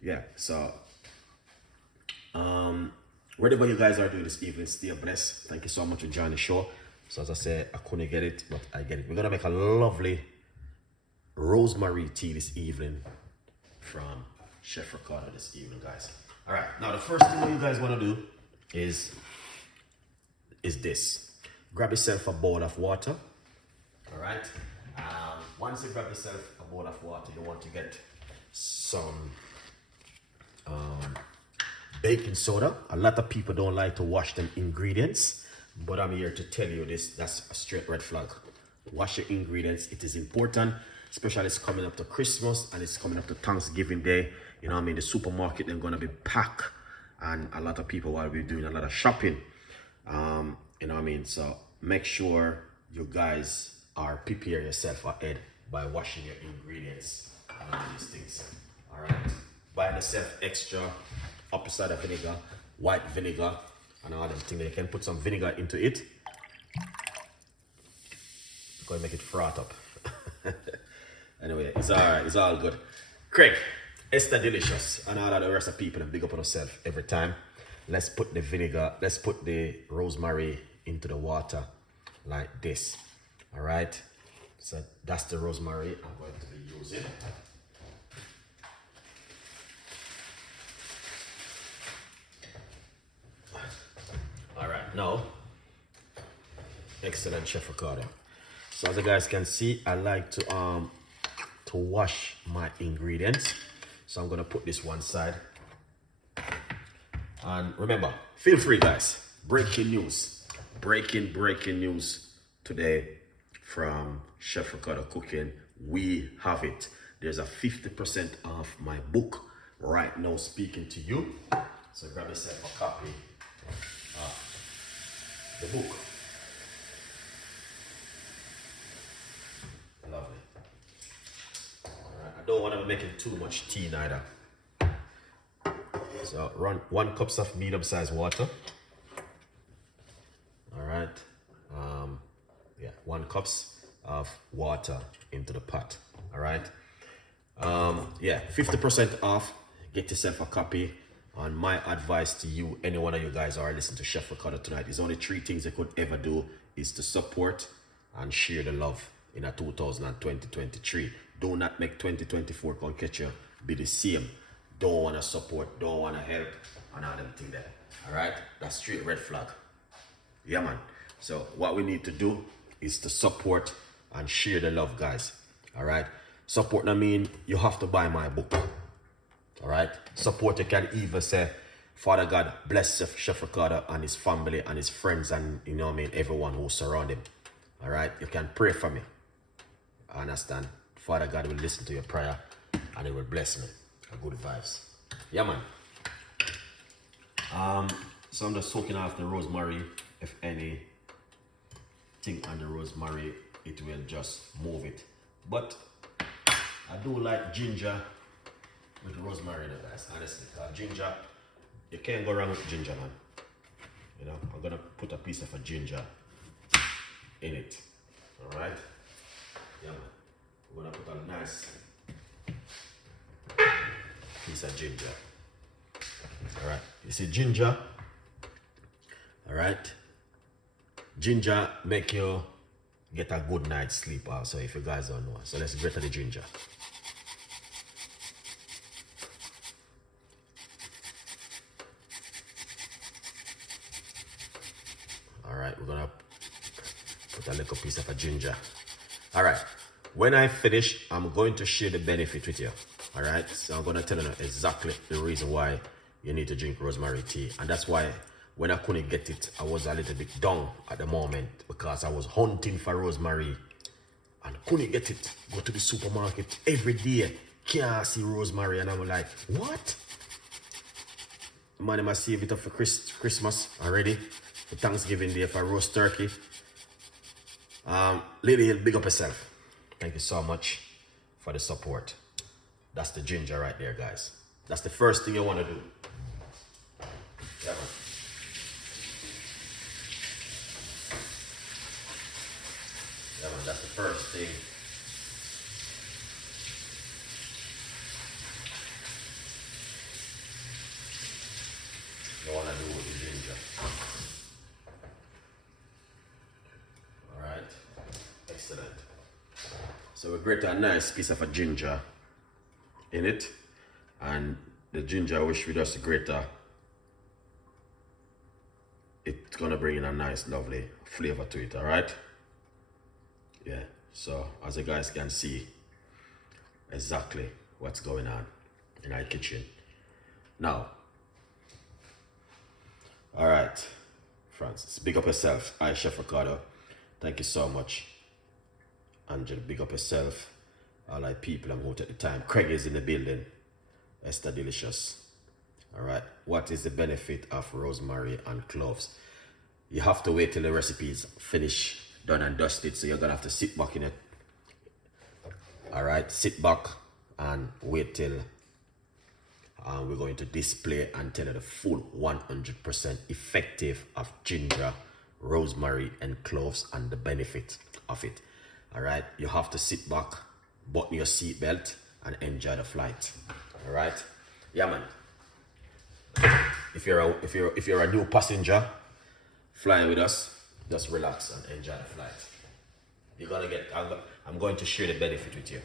Yeah, so whatever you guys are doing this evening, stay blessed. Thank you so much for joining the show. So as I said, I couldn't get it, but I get it. We're gonna make a lovely rosemary tea this evening from Chef Ricardo this evening, guys. All right, now the first thing you guys want to do is this. Grab yourself a bowl of water. All right. Once you grab yourself a bowl of water, you want to get some baking soda. A lot of people don't like to wash them ingredients, but I'm here to tell you this. That's a straight red flag. Wash your ingredients. It is important, especially it's coming up to Christmas and it's coming up to Thanksgiving Day. You know what I mean? The supermarket, they're going to be packed and a lot of people will be doing a lot of shopping. You know what I mean? So make sure you guys are prepare yourself ahead by washing your ingredients and all these things. All right. Buy yourself extra apple cider vinegar, white vinegar, and all them things. You can put some vinegar into it. Go and make it froth up. Anyway, it's all right. It's all good. Craig, Esther Delicious, and all of the rest of people, and big up on yourself every time. Let's put the vinegar, let's put the rosemary into the water like this. All right. So that's the rosemary I'm going to be using. All right, now, excellent, Chef Ricardo. So as you guys can see, I like to wash my ingredients. So I'm gonna put this one side. And remember, feel free, guys. Breaking news today from Chef Ricardo Cooking. We have it. There's a 50% off my book right now speaking to you. So grab yourself a copy of the book. Lovely. All right. I don't want to make it too much tea neither. So run 1 cup of medium-sized water. All right. Yeah, 1 cup of water into the pot. All right. Yeah, 50% off. Get yourself a copy. And my advice to you, any one of you guys are listening to Chef Ricardo tonight, is only 3 things you could ever do is to support and share the love in a 2023. Do not make 2024 come catch you be the same. Don't want to support, don't want to help, and all them things there. All right, that's straight red flag. Yeah, man. So what we need to do is to support and share the love, guys. All right. Support, I mean, you have to buy my book. All right. Support, you can even say, Father God, bless Chef Ricardo and his family and his friends and, you know what I mean, everyone who surround him. All right. You can pray for me. I understand. Father God will listen to your prayer and he will bless me. Good vibes. Yeah, man. So I'm just soaking off the rosemary. If anything on the rosemary, it will just move it. But I do like ginger with rosemary in it, guys. Honestly, ginger, you can't go wrong with ginger, man. You know, I'm gonna put a piece of a ginger in it. All right. Yeah, man. I'm gonna put a nice piece of ginger. All right. You see ginger. All right. Ginger make you get a good night's sleep also, if you guys don't know. So let's get to the ginger. All right, we're gonna put a little piece of a ginger. All right, when I finish, I'm going to share the benefit with you. All right, so I'm gonna tell you exactly the reason why you need to drink rosemary tea, and that's why when I couldn't get it, I was a little bit down at the moment because I was hunting for rosemary and couldn't get it. Go to the supermarket every day, can't see rosemary, and I'm like, what? Man, I must save it up for Christmas already, for Thanksgiving Day, for roast turkey. Lady, big up yourself. Thank you so much for the support. That's the ginger right there, guys. That's the first thing you want to do. Yeah, man. Yeah, man, that's the first thing. we grate a nice piece of a ginger in it, and the ginger which we just grate, it's gonna bring in a nice lovely flavor to it. All right, yeah. So as you guys can see exactly what's going on in our kitchen now. All right, Francis, big up yourself. Hi, Chef Ricardo, thank you so much. Angel, big up yourself. All our people and who at the time. Craig is in the building. Esther Delicious. All right, what is the benefit of rosemary and cloves? You have to wait till the recipe is finished, done and dusted, so you're gonna have to sit back in it. All right, sit back and wait till we're going to display and tell you the full 100% effective of ginger, rosemary and cloves and the benefit of it. All right, you have to sit back, button your seatbelt and enjoy the flight. All right, yeah man. If you're a new passenger flying with us, just relax and enjoy the flight. You're gonna get, I'm going to share the benefit with you.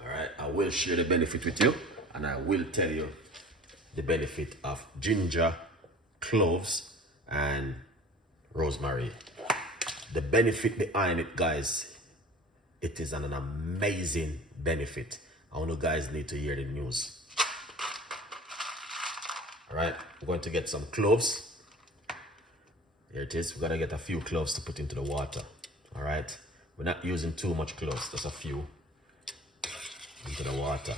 All right, I will share the benefit with you, and I will tell you the benefit of ginger, cloves, and rosemary. The benefit behind it, guys, it is an amazing benefit. I want you guys need to hear the news. All right, we're going to get some cloves. Here it is. We're gonna get a few cloves to put into the water. All right, we're not using too much cloves, just a few into the water.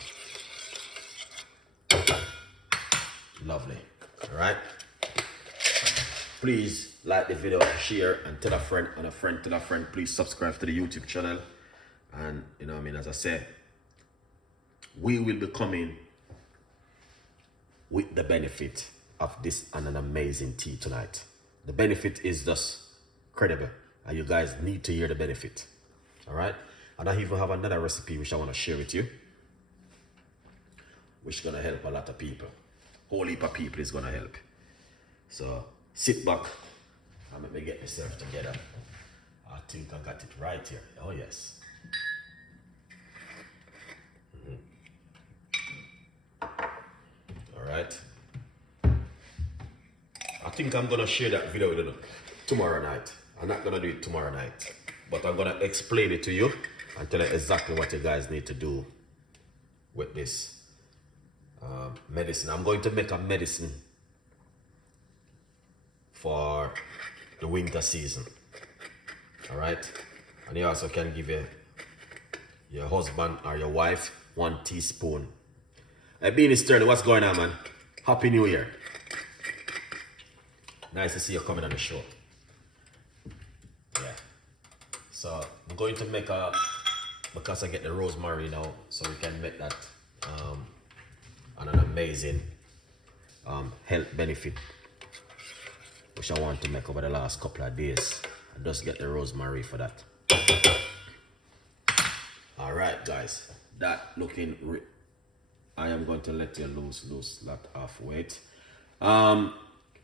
Lovely. All right, please like the video, share, and tell a friend, and a friend tell a friend. Please subscribe to the YouTube channel. And you know what I mean, as I said, we will be coming with the benefit of this and an amazing tea tonight. The benefit is just credible, and you guys need to hear the benefit. All right, and I even have another recipe which I want to share with you, which is gonna help a lot of people. Whole heap of people is gonna help. So sit back and let me get myself together. I think I got it right here. Oh yes. All right. I think I'm gonna share that video with you tomorrow night. I'm not gonna do it tomorrow night, but I'm gonna explain it to you and tell you exactly what you guys need to do with this medicine. I'm going to make a medicine for the winter season. All right, and you also can give your husband or your wife 1 teaspoon. Hey, Beanie Sterling, what's going on, man? Happy New Year. Nice to see you coming on the show. Yeah. So I'm going to make because I get the rosemary now, so we can make that an amazing health benefit, which I want to make over the last couple of days. I just get the rosemary for that. All right, guys, that looking. I am going to let you lose lot of weight.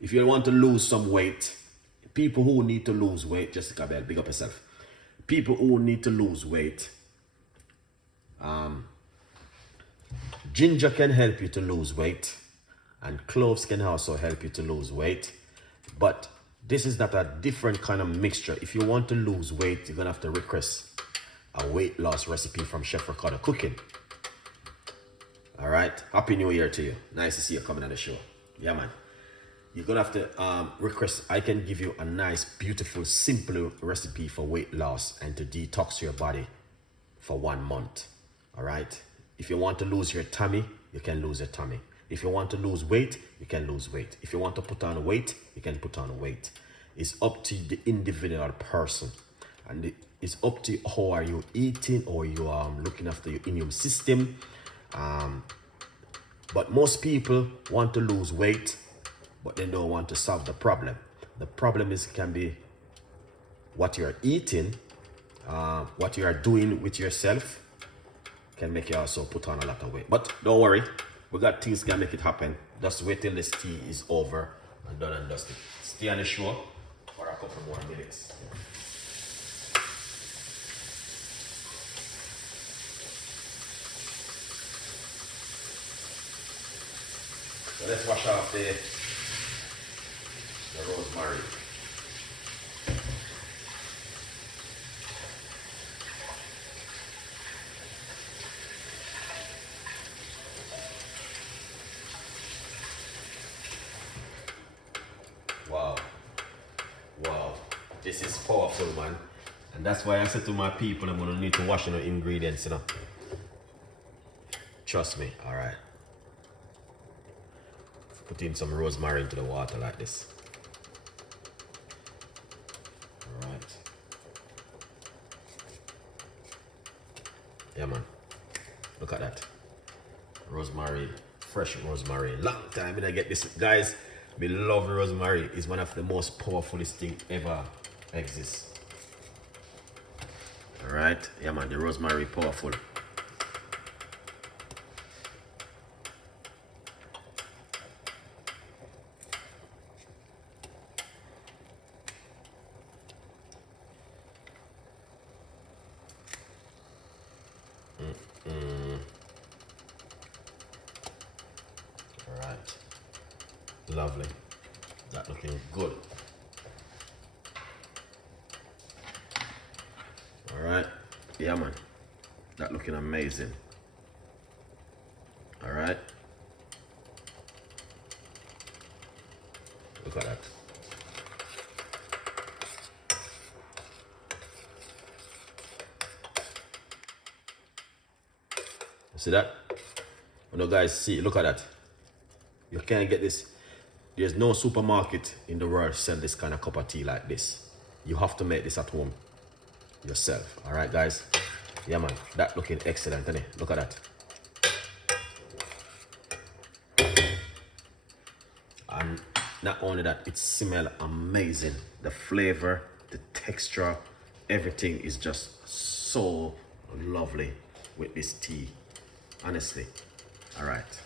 If you want to lose some weight, people who need to lose weight, Jessica Bell, big up yourself. People who need to lose weight, ginger can help you to lose weight, and cloves can also help you to lose weight. But this is not a different kind of mixture. If you want to lose weight, you're gonna have to request a weight loss recipe from Chef Ricardo Cooking. All right, Happy New Year to you. Nice to see you coming on the show. Yeah, man. You're gonna have to request. I can give you a nice, beautiful, simple recipe for weight loss and to detox your body for 1 month. All right. If you want to lose your tummy, you can lose your tummy. If you want to lose weight, you can lose weight. If you want to put on weight, you can put on weight. It's up to the individual person, and it's up to how are you eating, or you are looking after your immune system. But most people want to lose weight, but they don't want to solve the problem. The problem can be what you're eating, what you are doing with yourself can make you also put on a lot of weight. But don't worry, we got things that make it happen. Just wait till this tea is over and done and dusted. Stay on the show for a couple more minutes. let's wash off the rosemary. Wow. Wow. This is powerful, man. And that's why I said to my people, I'm gonna need to wash the ingredients, you know. Trust me, alright. Put in some rosemary into the water like this. Alright. Yeah, man. Look at that. Rosemary, fresh rosemary. Long time when I get this. Guys, we love rosemary. It's one of the most powerfulest thing ever exists. Alright, yeah man, the rosemary powerful. Alright, lovely. That looking good. Alright, yeah man, that looking amazing. Alright, look at that. See that? When you guys see, look at that. You can't get this. There's no supermarket in the world sell this kind of cup of tea like this. You have to make this at home yourself. All right, guys. Yeah, man. That looking excellent, isn't it? Look at that. And not only that, it smells amazing. The flavor, the texture, everything is just so lovely with this tea. Honestly. All right.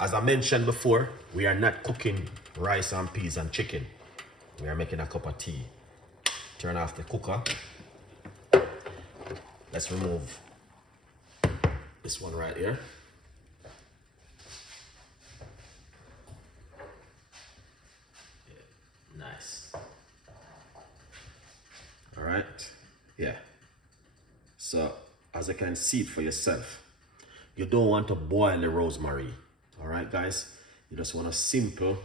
As I mentioned before, we are not cooking rice and peas and chicken. We are making a cup of tea. Turn off the cooker. Let's remove this one right here. Yeah, nice. All right. Yeah. So, as you can see it for yourself, you don't want to boil the rosemary. All right, guys. You just want to simple,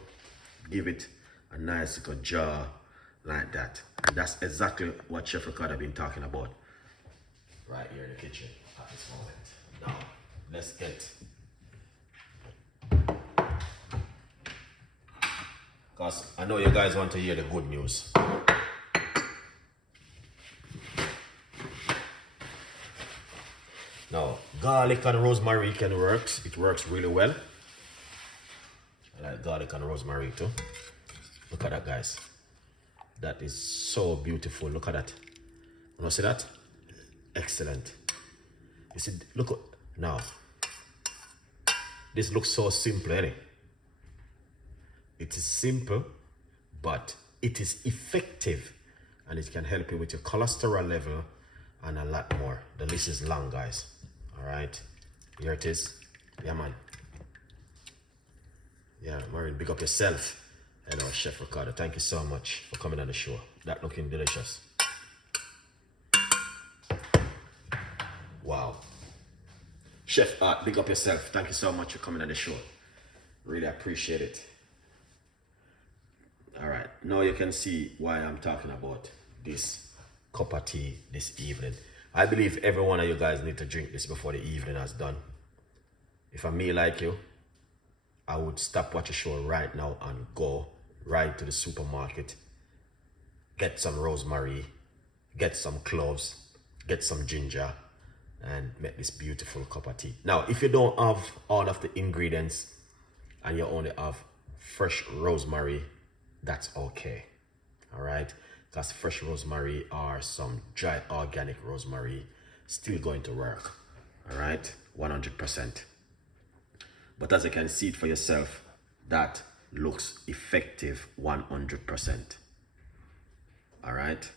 give it a nice little jar like that. And that's exactly what Chef Ricardo been talking about right here in the kitchen at this moment. Now, let's get, because I know you guys want to hear the good news. Now, garlic and rosemary can work. It works really well. I like garlic and rosemary too. Look at that, guys. That is so beautiful. Look at that. You see that? Excellent. You see, look now. This looks so simple, ain't it? It is simple, but it is effective, and it can help you with your cholesterol level and a lot more. The list is long, guys. All right, here it is. Yeah, man. Yeah, Maureen, big up yourself. Hello, Chef Ricardo. Thank you so much for coming on the show. That looking delicious. Wow. Chef Art, big up yourself. Thank you so much for coming on the show. Really appreciate it. All right, now you can see why I'm talking about this cup of tea this evening. I believe every one of you guys need to drink this before the evening has done. If I'm me like you, I would stop watching the show right now and go right to the supermarket, get some rosemary, get some cloves, get some ginger, and make this beautiful cup of tea. Now, if you don't have all of the ingredients and you only have fresh rosemary, that's okay. All right, because fresh rosemary or some dry organic rosemary still going to work. All right, 100%. But as you can see it for yourself, that looks effective 100%. All right,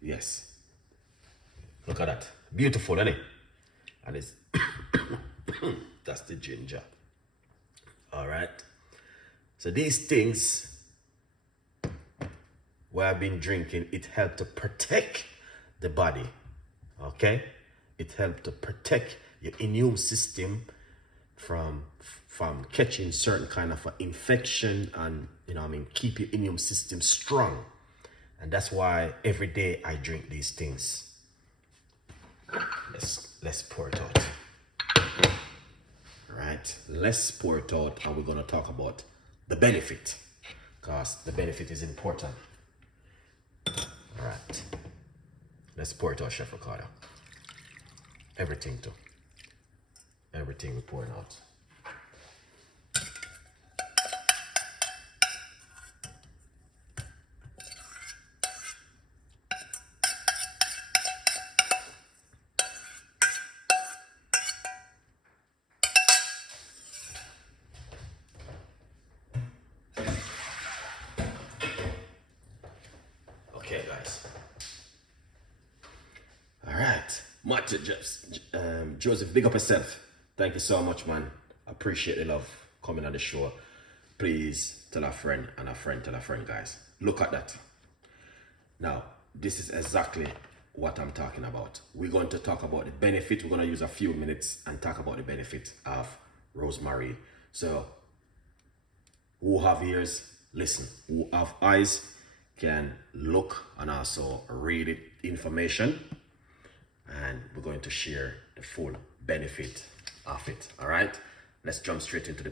yes. Look at that, beautiful, isn't it? and it's that's the ginger. All right. So these things where I've been drinking, it helped to protect the body. Okay, it helped to protect your immune system from catching certain kind of infection, and keep your immune system strong. And that's why every day I drink these things. Let's pour it out. All right, let's pour it out, and we're going to talk about the benefit, because the benefit is important. All right, let's pour it out, Chef Ricardo. Everything too. Everything we're pouring out. Okay, guys. All right, Joseph, big up yourself. Thank you so much, man. Appreciate the love coming on the show. Please tell a friend, and a friend tell a friend, guys. Look at that. Now, this is exactly what I'm talking about. We're going to talk about the benefit. We're going to use a few minutes and talk about the benefit of rosemary. So, who have ears, listen. Who have eyes, can look and also read it, information. And we're going to share the full benefit of it. All right, let's jump straight into the